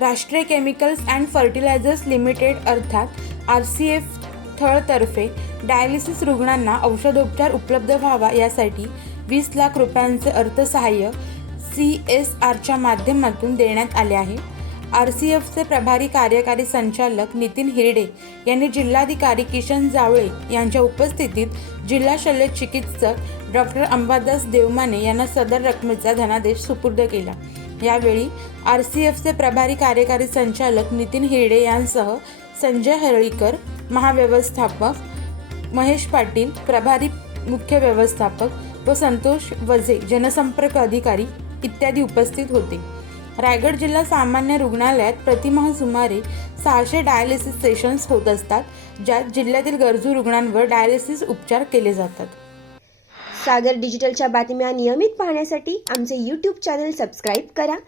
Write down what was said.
राष्ट्रीय chemicals and fertilisers limited अर्थात RCF थळतर्फे dialysis रुग्णांना औषधोपचार उपलब्ध व्हावा यासाठी 20 लाख रुपयांचे अर्थसहाय्य CSRच्या माध्यमातून देण्यात आले आहे। RCFचे प्रभारी कार्यकारी संचालक नितीन हिरडे यांनी जिल्हाधिकारी किशन जावळे यांच्या उपस्थितीत जिल्हा शल्य चिकित्सक डॉक्टर अंबादास देवमाने यांना सदर रकमेचा धनादेश सुपूर्द केला। यावेळी RCFचे प्रभारी कार्यकारी संचालक नितीन हिरडे यांसह संजय हरळीकर महाव्यवस्थापक, महेश पाटील प्रभारी मुख्य व्यवस्थापक व संतोष वजे जनसंपर्क अधिकारी इत्यादी उपस्थित होते। रायगड जिल्हा सामान्य रुग्णालयात प्रतिमाह सुमारे 600 डायलिसिस सेशन्स होत असतात, ज्यात जिल्ह्यातील गरजू रुग्णांवर डायलिसिस उपचार केले जातात। सागर डिजिटलच्या बातम्या नियमित पाहण्यासाठी आमचे YouTube चॅनल सबस्क्राइब करा